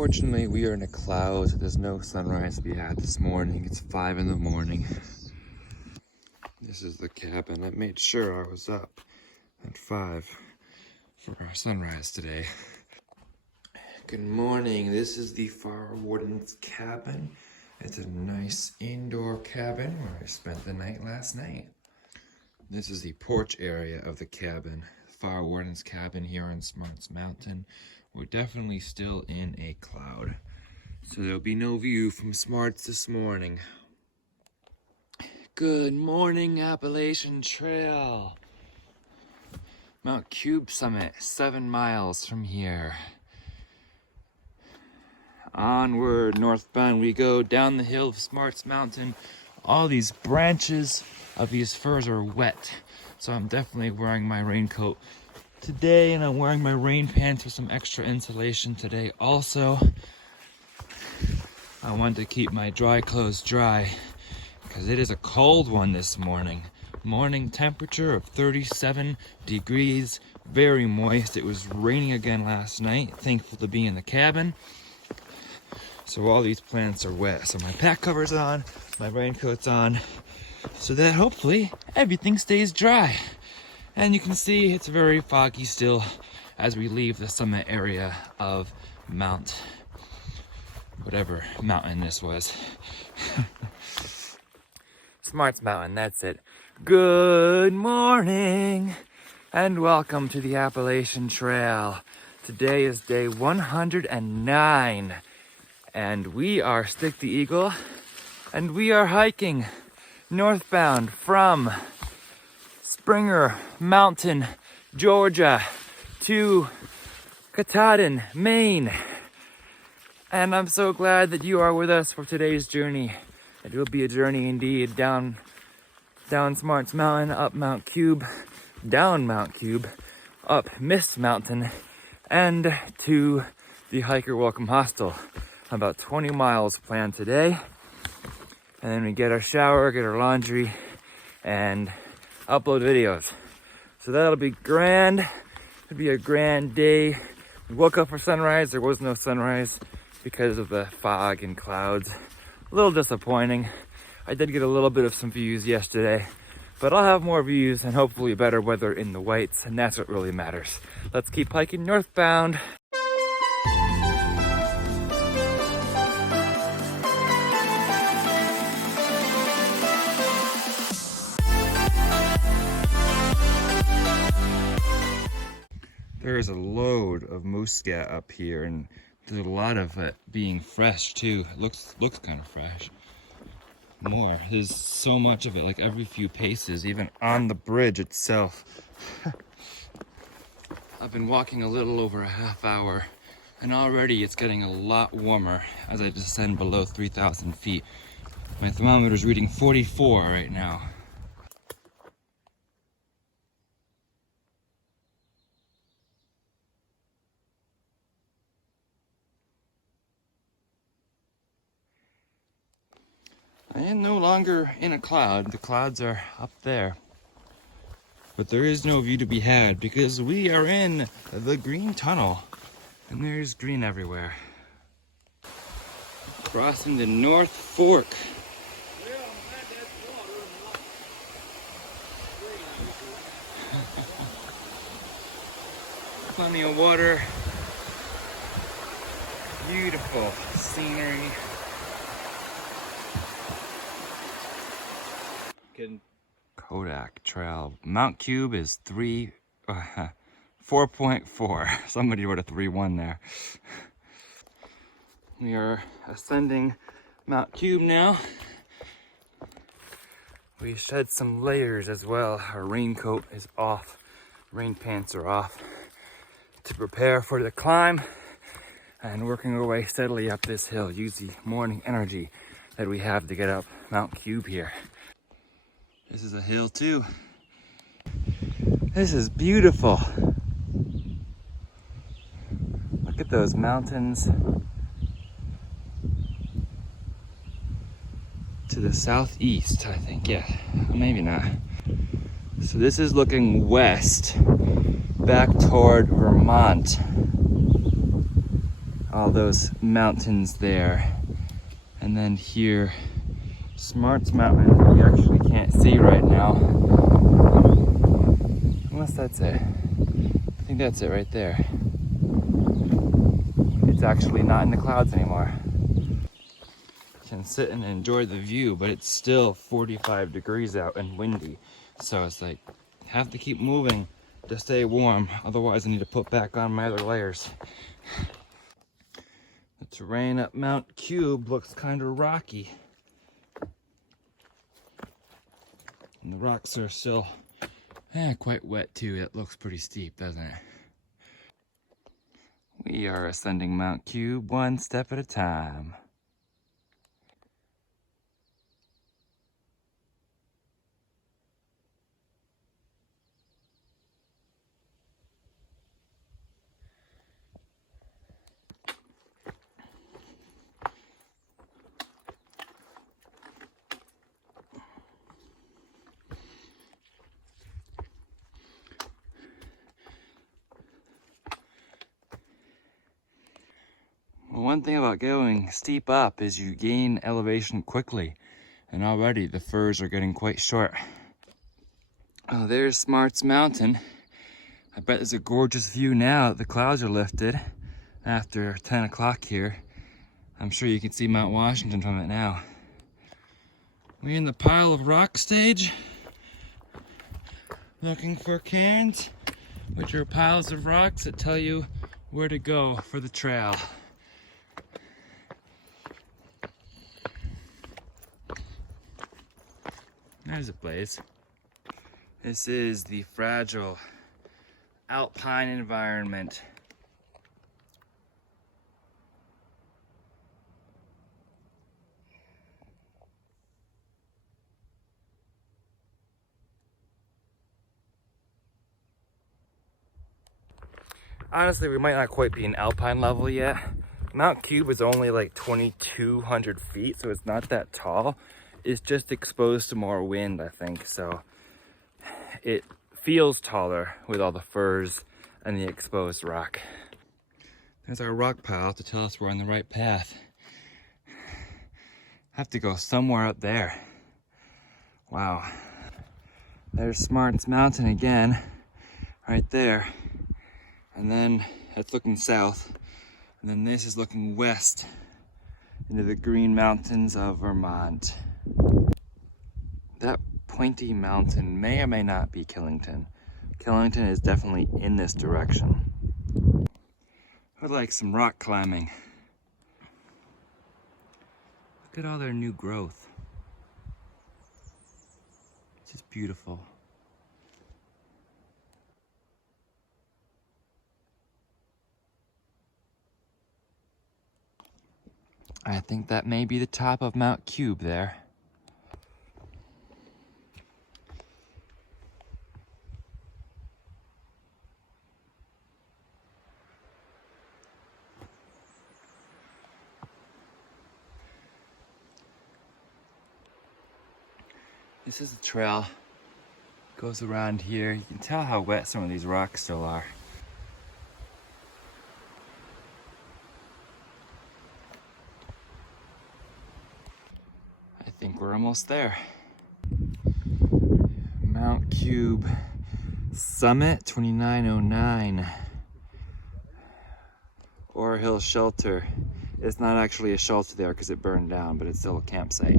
Unfortunately, we are in a cloud. There's no sunrise to be had this morning. It's 5 in the morning. This is the cabin. I made sure I was up at 5 for our sunrise today. Good morning. This is the Fire Warden's cabin. It's a nice indoor cabin where I spent the night last night. This is the porch area of the cabin. Fire Warden's cabin here on Smarts Mountain. We're definitely still in a cloud, so there'll be no view from Smarts this morning. Good morning, Appalachian Trail. Mount Cube Summit, 7 miles from here. Onward, northbound we go, down the hill of Smarts Mountain. All these branches of these firs are wet, so I'm definitely wearing my raincoat today, and I'm wearing my rain pants for some extra insulation today also. I want to keep my dry clothes dry because it is a cold one this morning. Morning temperature of 37 degrees, very moist. It was raining again last night. Thankful to be in the cabin. So all these plants are wet. So my pack cover's on, my raincoat's on, so that hopefully everything stays dry. And you can see it's very foggy still as we leave the summit area of Mount, whatever mountain this was. Smarts Mountain, that's it. Good morning and welcome to the Appalachian Trail. Today is day 109 and we are Stick the Eagle and we are hiking northbound from Springer Mountain, Georgia to Katahdin, Maine. And I'm so glad that you are with us for today's journey. It will be a journey indeed, down Smarts Mountain, up Mount Cube, down Mount Cube, up Mist Mountain, and to the Hiker Welcome Hostel. About 20 miles planned today. And then we get our shower, get our laundry, and upload videos. So that'll be grand. It'll be a grand day. We woke up for sunrise. There was no sunrise because of the fog and clouds. A little disappointing. I did get a little bit of some views yesterday, but I'll have more views and hopefully better weather in the whites, and that's what really matters. Let's keep hiking northbound. There's a load of muscat up here, and there's a lot of it being fresh too. It looks kind of fresh. More. There's so much of it, like every few paces, even on the bridge itself. I've been walking a little over a half hour, and already it's getting a lot warmer as I descend below 3,000 feet. My thermometer is reading 44 right now. I am no longer in a cloud. The clouds are up there. But there is no view to be had because we are in the green tunnel. And there's green everywhere. Crossing the North Fork. Plenty of water. Beautiful scenery. Kodak Trail. Mount Cube is 4.4. Somebody wrote a 3.1 there. We are ascending Mount Cube now. We shed some layers as well. Our raincoat is off. Rain pants are off to prepare for the climb and working our way steadily up this hill. Use the morning energy that we have to get up Mount Cube here. This is a hill too. This is beautiful. Look at those mountains. To the southeast, I think, yeah, maybe not. So this is looking west, back toward Vermont. all those mountains there. And then here, Smarts Mountain, you actually can't see right now. Unless that's it. I think that's it right there. It's actually not in the clouds anymore. Can sit and enjoy the view, but it's still 45 degrees out and windy. So it's like, have to keep moving to stay warm. Otherwise I need to put back on my other layers. The terrain up Mount Cube looks kind of rocky. And the rocks are still quite wet too. It looks pretty steep, doesn't it? We are ascending Mount Cube one step at a time. One thing about going steep up is you gain elevation quickly, and already the firs are getting quite short. Oh, there's Smarts Mountain. I bet there's a gorgeous view now that the clouds are lifted after 10 o'clock here. I'm sure you can see Mount Washington from it now. We're in the pile of rock stage, looking for cairns, which are piles of rocks that tell you where to go for the trail. There's a place. This is the fragile alpine environment. Honestly, we might not quite be in alpine level yet. Mount Cube is only like 2,200 feet, so it's not that tall. It's just exposed to more wind, I think, so it feels taller with all the firs and the exposed rock. There's our rock pile to tell us we're on the right path. Have to go somewhere up there. Wow. There's Smarts Mountain again, right there. And then that's looking south. And then this is looking west into the Green Mountains of Vermont. That pointy mountain may or may not be Killington. Killington is definitely in this direction. I would like some rock climbing. Look at all their new growth. It's just beautiful. I think that may be the top of Mount Cube there. This is the trail. Goes around here. You can tell how wet some of these rocks still are. I think we're almost there. Mount Cube Summit 2909. Ore Hill Shelter. It's not actually a shelter there because it burned down, but it's still a campsite.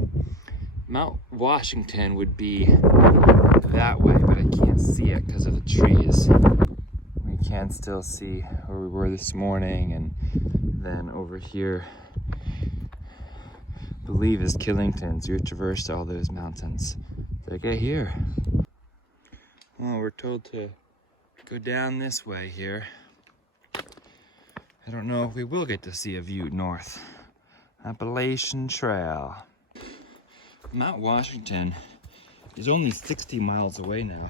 Mount Washington would be that way, but I can't see it because of the trees. We can still see where we were this morning, and then over here, I believe is Killington. So we traversed all those mountains to get here. Well, we're told to go down this way here. I don't know if we will get to see a view north. Appalachian Trail. Mount Washington is only 60 miles away now.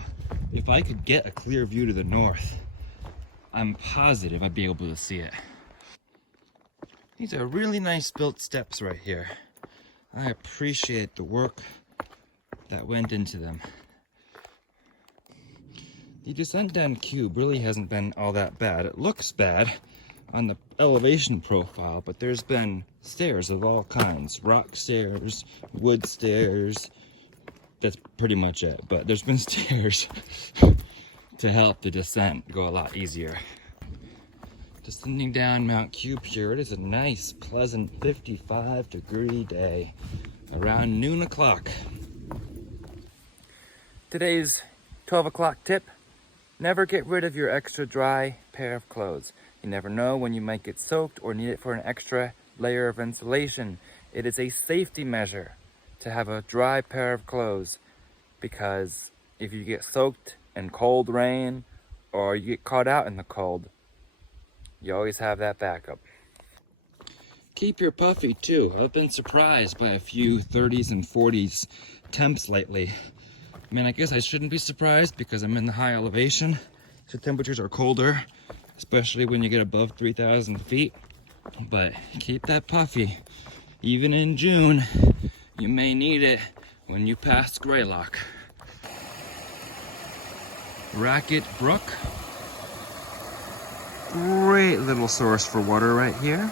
If I could get a clear view to the north, I'm positive I'd be able to see it. These are really nice built steps right here. I appreciate the work that went into them. The descent down Cube really hasn't been all that bad. It looks bad on the elevation profile, but there's been stairs of all kinds. Rock stairs, wood stairs. That's pretty much it, but there's been stairs to help the descent go a lot easier. Descending down Mount Cube here, it is a nice, pleasant 55-degree day around noon o'clock. Today's 12 o'clock tip: never get rid of your extra dry pair of clothes. You never know when you might get soaked or need it for an extra layer of insulation. It is a safety measure to have a dry pair of clothes, because if you get soaked in cold rain or you get caught out in the cold, you always have that backup. Keep your puffy too. I've been surprised by a few 30s and 40s temps lately. I mean, I guess I shouldn't be surprised because I'm in the high elevation, so temperatures are colder, especially when you get above 3,000 feet. But keep that puffy. Even in June, you may need it when you pass Greylock. Racket Brook. Great little source for water right here.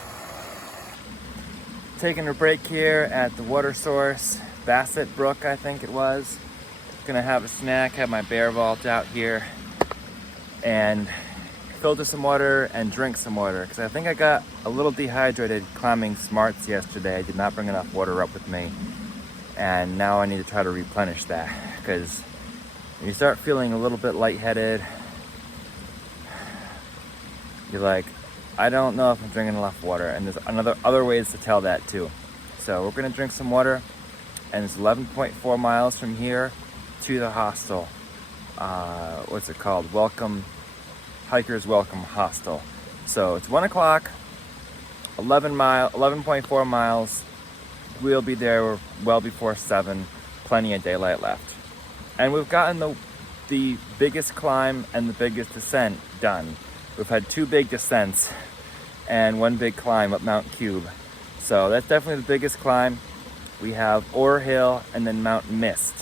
Taking a break here at the water source, Bassett Brook, I think it was. Gonna have a snack, have my bear vault out here, and filter some water and drink some water, because I think I got a little dehydrated climbing Smarts yesterday. I did not bring enough water up with me, and now I need to try to replenish that, because when you start feeling a little bit lightheaded, you're like, I don't know if I'm drinking enough water, and there's other ways to tell that too. So we're gonna drink some water, and it's 11.4 miles from here to the hostel. What's it called? Hiker's Welcome Hostel. So it's 1 o'clock, 11.4 miles. We'll be there well before 7, plenty of daylight left. And we've gotten the biggest climb and the biggest descent done. We've had 2 big descents and 1 big climb up Mount Cube. So that's definitely the biggest climb. We have Ore Hill and then Mount Mist,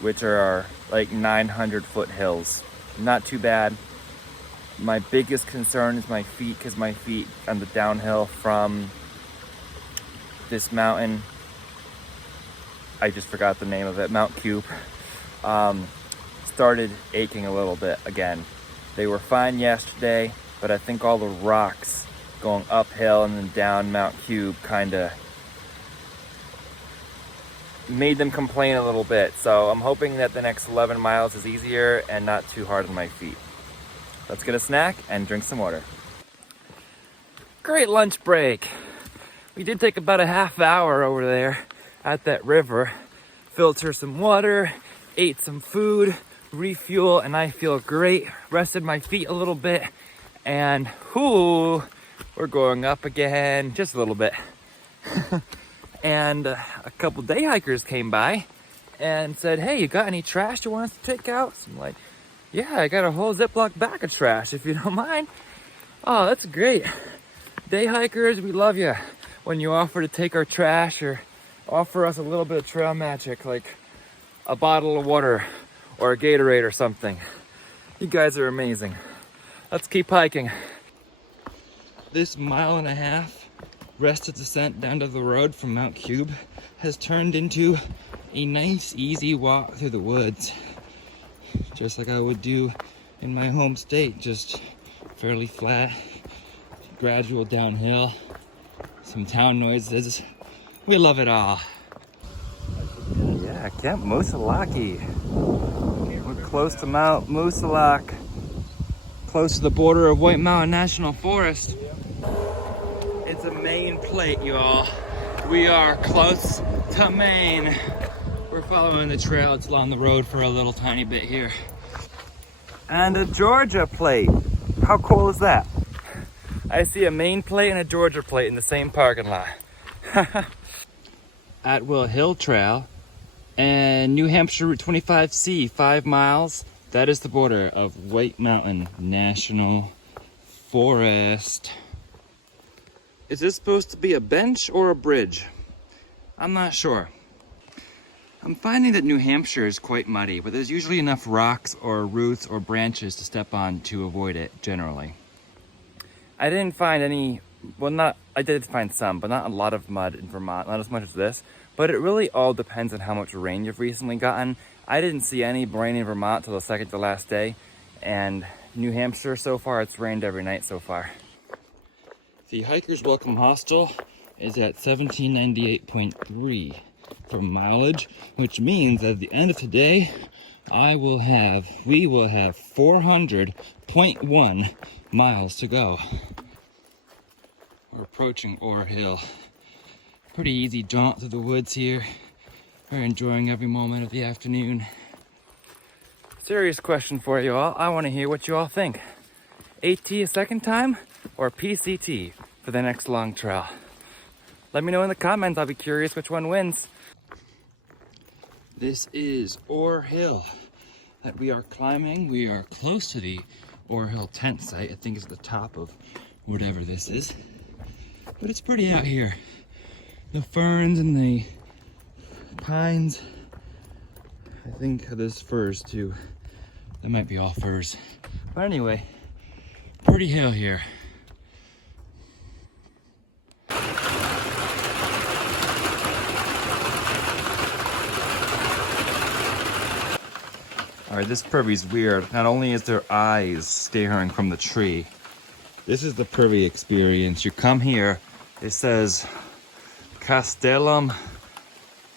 which are our like 900-foot hills. Not too bad. My biggest concern is my feet, because my feet on the downhill from this mountain, I just forgot the name of it, Mount Cube, started aching a little bit again. They were fine yesterday, but I think all the rocks going uphill and then down Mount Cube kind of made them complain a little bit. So I'm hoping that the next 11 miles is easier and not too hard on my feet. Let's get a snack and drink some water. Great lunch break. We did take about a half hour over there at that river, filter some water, ate some food, refuel, and I feel great. Rested my feet a little bit, and we're going up again, just a little bit. And a couple day hikers came by and said, hey, you got any trash you want us to take out? So I'm like, yeah, I got a whole Ziploc bag of trash, if you don't mind. Oh, that's great. Day hikers, we love you when you offer to take our trash or offer us a little bit of trail magic, like a bottle of water or a Gatorade or something. You guys are amazing. Let's keep hiking. This 1.5 mile rested descent down to the road from Mount Cube has turned into a nice, easy walk through the woods, just like I would do in my home state. Just fairly flat, gradual downhill, some town noises. We love it all. Yeah, Camp Moosilauke. We're close to Mount Moosilauke, close to the border of White Mountain National Forest. It's a Maine plate, y'all. We are close to Maine. We're following the trail. It's along the road for a little tiny bit here. And a Georgia plate. How cool is that? I see a Maine plate and a Georgia plate in the same parking lot. Atwell Hill Trail and New Hampshire Route 25C, 5 miles. That is the border of White Mountain National Forest. Is this supposed to be a bench or a bridge? I'm not sure. I'm finding that New Hampshire is quite muddy, but there's usually enough rocks or roots or branches to step on to avoid it generally. I didn't find any, well, I did find some, but not a lot of mud in Vermont, not as much as this. But it really all depends on how much rain you've recently gotten. I didn't see any rain in Vermont till the second to last day. And New Hampshire, so far, it's rained every night so far. The Hiker's Welcome Hostel is at 1798.3 for mileage, which means at the end of today, we will have 400.1 miles to go. We're approaching Ore Hill. Pretty easy jaunt through the woods here. We're enjoying every moment of the afternoon. Serious question for you all. I want to hear what you all think. AT a second time or PCT for the next long trail? Let me know in the comments. I'll be curious which one wins. This is Ore Hill that we are climbing. We are close to the Ore Hill tent site. I think it's the top of whatever this is. But it's pretty out here. The ferns and the pines. I think there's firs too. That might be all firs. But anyway, pretty hill here. All right, this Privy's weird. Not only is there eyes staring from the tree, this is the Privy experience. You come here, it says Castellum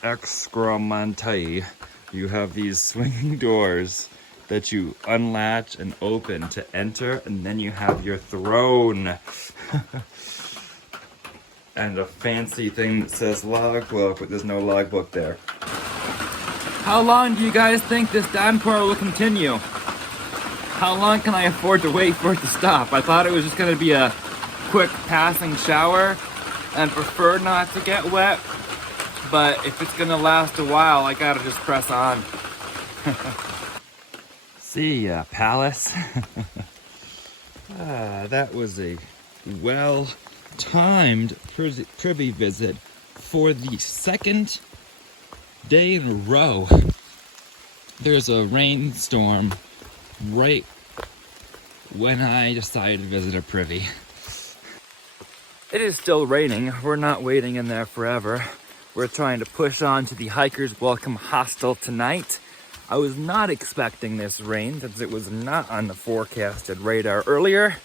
Excrementii. You have these swinging doors that you unlatch and open to enter, and then you have your throne. And a fancy thing that says logbook, but there's no logbook there. How long do you guys think this downpour will continue? How long can I afford to wait for it to stop? I thought it was just gonna be a quick passing shower and prefer not to get wet, but if it's gonna last a while, I gotta just press on. See ya, Palace. That was a well-timed Privy visit for the second day in a row. There's a rainstorm right when I decided to visit a Privy. It is still raining. We're not waiting in there forever. We're trying to push on to the Hiker's Welcome Hostel tonight. I was not expecting this rain since it was not on the forecasted radar earlier,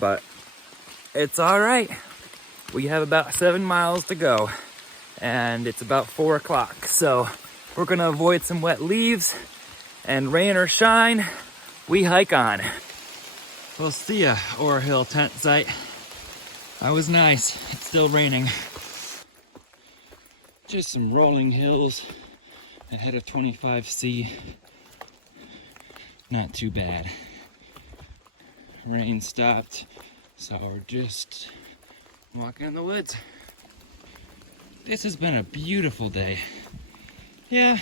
but it's all right. We have about 7 miles to go and it's about 4 o'clock. So we're gonna avoid some wet leaves, and rain or shine, we hike on. We'll see ya, Ore Hill tent site. That was nice. It's still raining. Just some rolling hills ahead of 25C. Not too bad. Rain stopped, so we're just walking in the woods. This has been a beautiful day. Yeah,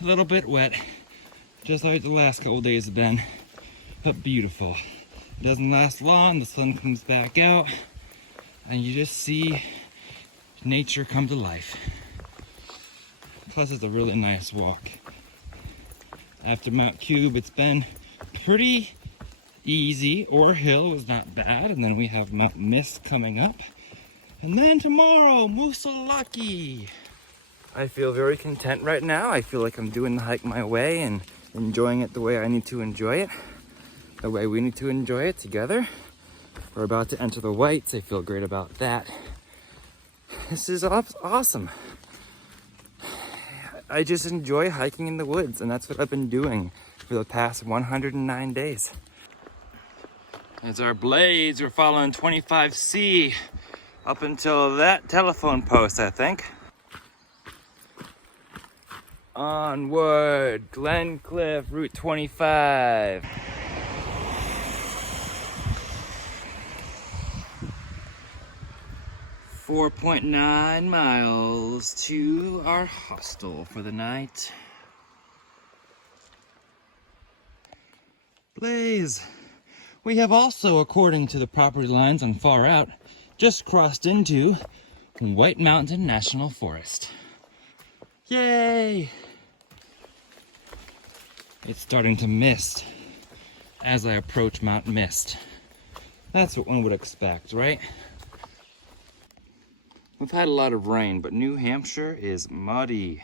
a little bit wet, just like the last couple days have been, but beautiful. It doesn't last long, the sun comes back out, and you just see nature come to life. Plus, it's a really nice walk. After Mount Cube, it's been pretty easy. Ore Hill was not bad, and then we have Mount Mist coming up. And then tomorrow, Moosalaki. I feel very content right now. I feel like I'm doing the hike my way and enjoying it the way I need to enjoy it, the way we need to enjoy it together. We're about to enter the Whites. I feel great about that. This is awesome. I just enjoy hiking in the woods, and that's what I've been doing for the past 109 days. As our blades, we're following 25C up until that telephone post, I think. Onward, Glencliff, Route 25. .9 miles to our hostel for the night. Blaze! We have also, according to the property lines on Far Out, just crossed into White Mountain National Forest. Yay! It's starting to mist as I approach Mount Mist. That's what one would expect, right? We've had a lot of rain, but New Hampshire is muddy.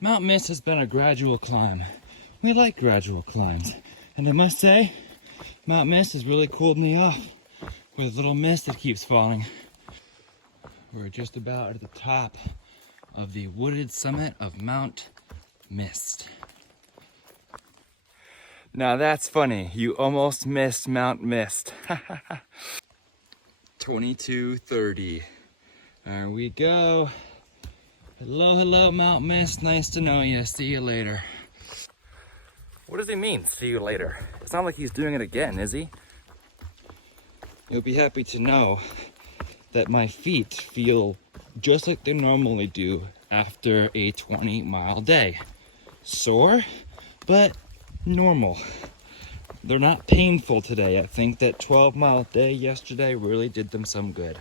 Mount Mist has been a gradual climb. We like gradual climbs. And I must say, Mount Mist has really cooled me off with little mist that keeps falling. We're just about at the top of the wooded summit of Mount Mist. Now that's funny. You almost missed Mount Mist. 22:30. There we go. Hello, hello, Mount Mist. Nice to know you. See you later. What does he mean, see you later? It's not like he's doing it again, is he? You'll be happy to know that my feet feel just like they normally do after a 20-mile day. Sore, but normal. They're not painful today. I think that 12-mile day yesterday really did them some good.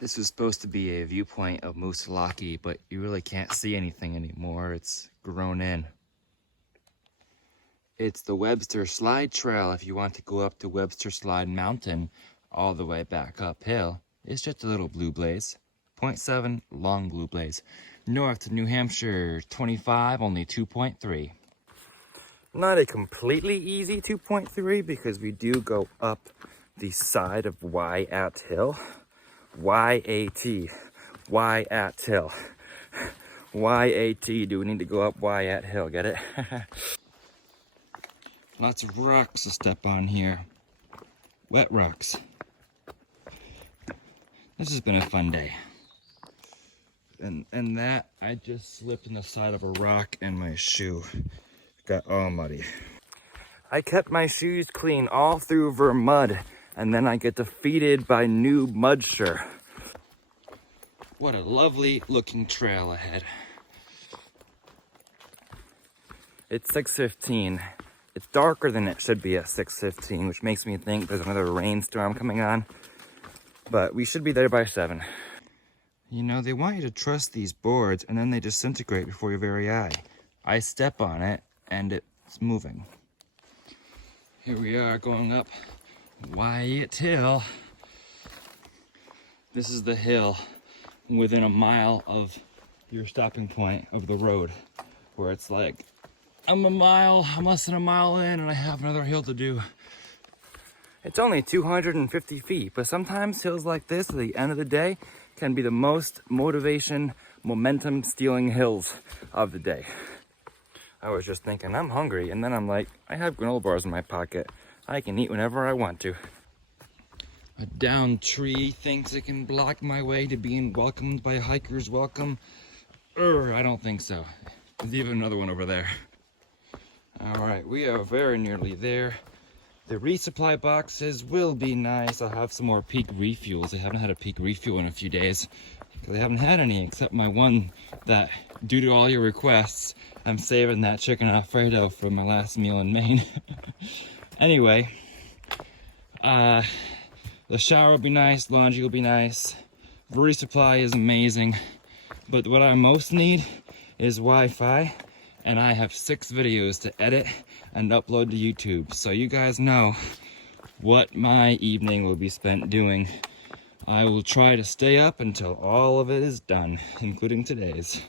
This was supposed to be a viewpoint of Moosilauke, but you really can't see anything anymore. It's grown in. It's the Webster Slide Trail if you want to go up to Webster Slide Mountain all the way back uphill. It's just a little blue blaze. 0.7 long blue blaze. North to New Hampshire, 25, only 2.3. Not a completely easy 2.3 because we do go up the side of Wyatt Hill. Y-A-T. Wyatt Hill. Y-A-T. Do we need to go up Wyatt Hill? Get it? Lots of rocks to step on here. Wet rocks. This has been a fun day. And that, I just slipped in the side of a rock and my shoe got all muddy. I kept my shoes clean all through Vermud, and then I get defeated by New Mudshire. What a lovely looking trail ahead. It's 6:15. It's darker than it should be at 6:15, which makes me think there's another rainstorm coming on. But we should be there by 7. You know, they want you to trust these boards and then they disintegrate before your very eye. I step on it and it's moving. Here we are going up Wyatt Hill. This is the hill within a mile of your stopping point of the road, where it's like, I'm less than a mile in and I have another hill to do. It's only 250 feet, but sometimes hills like this at the end of the day can be the most momentum stealing hills of the day. I was just thinking, I'm hungry, and then I'm like, I have granola bars in my pocket. I can eat whenever I want to. A downed tree thinks it can block my way to being welcomed by hikers welcome. I don't think so. There's even another one over there. All right, we are very nearly there. The resupply boxes will be nice. I'll have some more peak refuels. I haven't had a peak refuel in a few days because I haven't had any except my one that, due to all your requests, I'm saving that chicken Alfredo for my last meal in Maine. Anyway, the shower will be nice, laundry will be nice, resupply is amazing, but what I most need is Wi-Fi, and I have 6 videos to edit and upload to YouTube, so you guys know what my evening will be spent doing. I will try to stay up until all of it is done, including today's.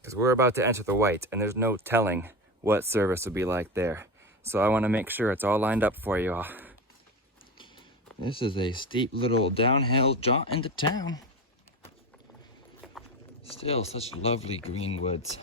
Because we're about to enter the White, and there's no telling what service will be like there. So I want to make sure it's all lined up for you all. This is a steep little downhill jaunt into town. Still such lovely green woods.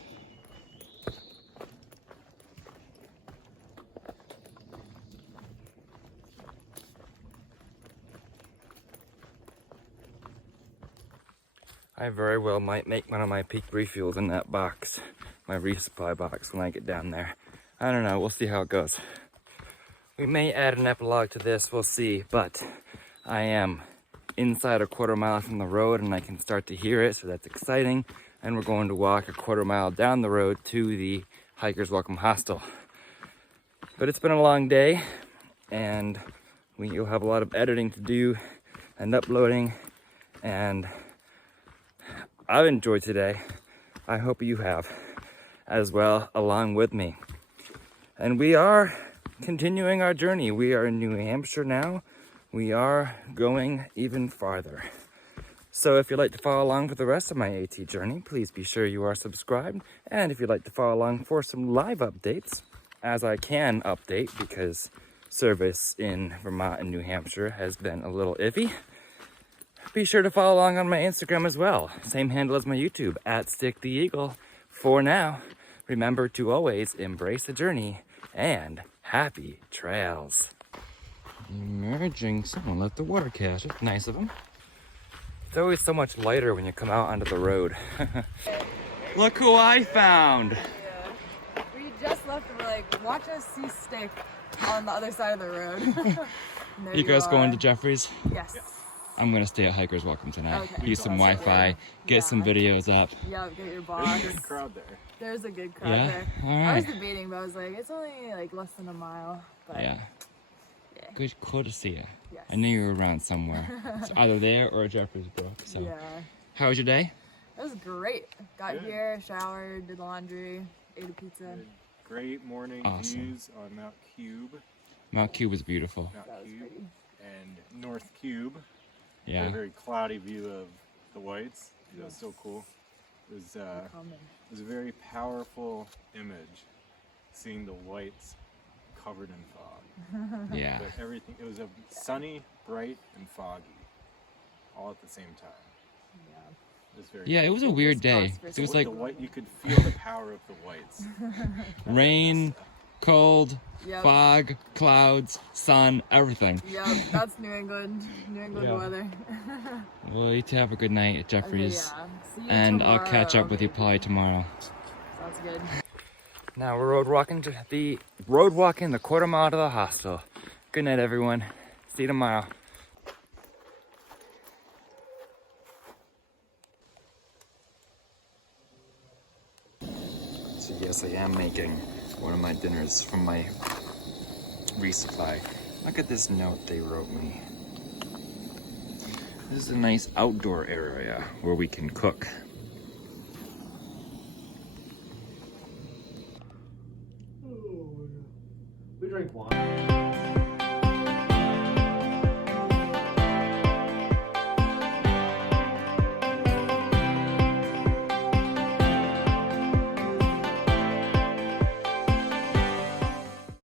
I very well might make one of my peak refuels in that box, my resupply box, when I get down there. I don't know, we'll see how it goes. We may add an epilogue to this, we'll see, but I am inside a quarter mile from the road and I can start to hear it, so that's exciting. And we're going to walk a quarter mile down the road to the Hikers Welcome Hostel. But it's been a long day, and you'll have a lot of editing to do and uploading, and I've enjoyed today. I hope you have as well, along with me. And we are continuing our journey. We are in New Hampshire now. We are going even farther. So if you'd like to follow along for the rest of my AT journey, please be sure you are subscribed. And if you'd like to follow along for some live updates, as I can update because service in Vermont and New Hampshire has been a little iffy, be sure to follow along on my Instagram as well. Same handle as my YouTube, @StickTheEagle. For now, remember to always embrace the journey and happy trails. Emerging, someone left the water cache. That's nice of them. It's always so much lighter when you come out onto the road. Look who I found. Yeah. We just left and we're like, watch us see Stick on the other side of the road. You guys going to Jeffrey's? Yes. I'm gonna stay at Hiker's Welcome tonight. Okay. Use some Wi-Fi, get some videos up. Yeah, get your box. There's a good crowd there. There's a good crowd there. All right. I was debating, but I was like, it's only like less than a mile. But Yeah. Good, cool to see you. Yes. I knew you were around somewhere. It's either there or Jeffrey's Brook. So, Yeah. how was your day? It was great. Got Good. here, showered, did laundry, ate a pizza. Great morning views on Mount Cube. Mount Cube was beautiful. Mount That was Cube pretty. and North Cube. Yeah. A very cloudy view of the whites. It was so cool. It was a very powerful image, seeing the whites covered in fog. Yeah. But everything, it was a sunny, bright, and foggy, all at the same time. Yeah. It was very Yeah, it was a weird day. It It was like the white, you could feel the power of the whites. rain, cold, Yep. fog, clouds, sun, everything. Yep, that's New England. New England Yeah. weather. Well, you two have a good night at Jeffrey's. Yeah. See you And I'll catch up with you tomorrow. probably tomorrow. Sounds good. Now we're road walking the quarter mile to the hostel. Good night, everyone. See you tomorrow. So yes, I am making one of my dinners from my resupply. Look at this note they wrote me. This is a nice outdoor area where we can cook. We drink wine.